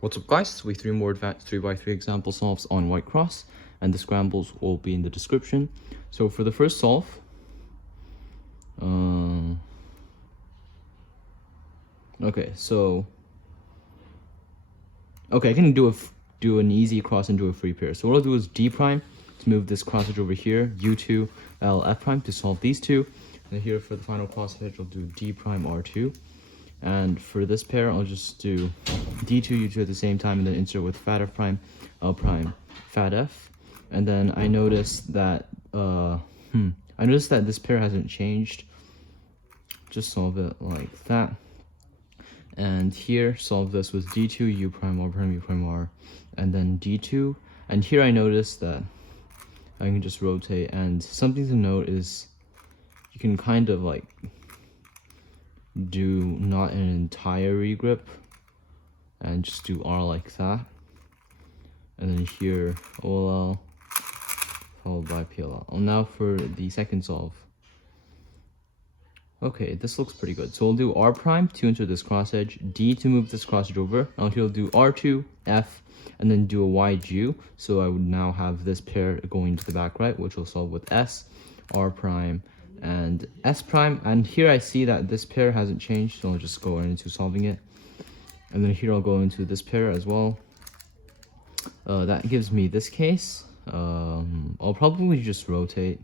What's up guys, we 3 more advanced 3x3 example solves on Whitecross, and the scrambles will be in the description. So for the first solve, okay, I can do an easy cross into a free pair. So what I'll do is D prime to move this crossage over here, U2, L, F prime to solve these two. And here for the final crossage, I'll do D prime, R2. And for this pair, I'll just do D2, U2 at the same time and then insert with fat F prime, L prime, fat F. And then I noticed that, this pair hasn't changed. Just solve it like that. And here, solve this with D2, U prime, R prime, U prime, R, and then D2. And here I noticed that I can just rotate, and something to note is you can kind of like do not an entire regrip and just do R like that, and then here OLL followed by PLL. Now for the second solve. Okay, this looks pretty good. So we'll do R prime to enter this cross edge, D to move this cross edge over, and he'll do R2, F, and then do a YG. So I would now have this pair going to the back right, which will solve with S, R prime, and S prime. And here I see that this pair hasn't changed, so I'll just go into solving it. And then here I'll go into this pair as well. That gives me this case. I'll probably just rotate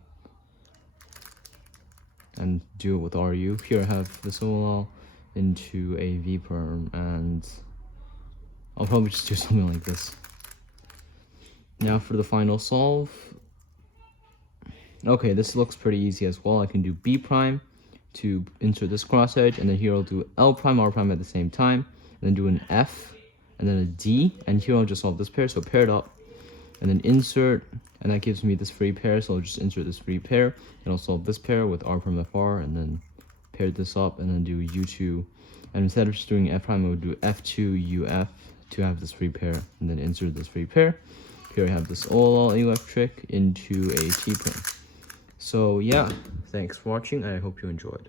and do it with RU. Here I have this OLL into a V perm, and I'll probably just do something like this. Now for the final solve. Okay, this looks pretty easy as well. I can do B prime to insert this cross edge, and then here I'll do L prime, R prime at the same time, and then do an F, and then a D, and here I'll just solve this pair, so pair it up, and then insert, and that gives me this free pair, so I'll just insert this free pair, and I'll solve this pair with R prime FR, and then pair this up, and then do U2, and instead of just doing F prime, I would do F2, UF to have this free pair, and then insert this free pair. Here I have this OLL electric into a T prime. So yeah, thanks for watching, and I hope you enjoyed.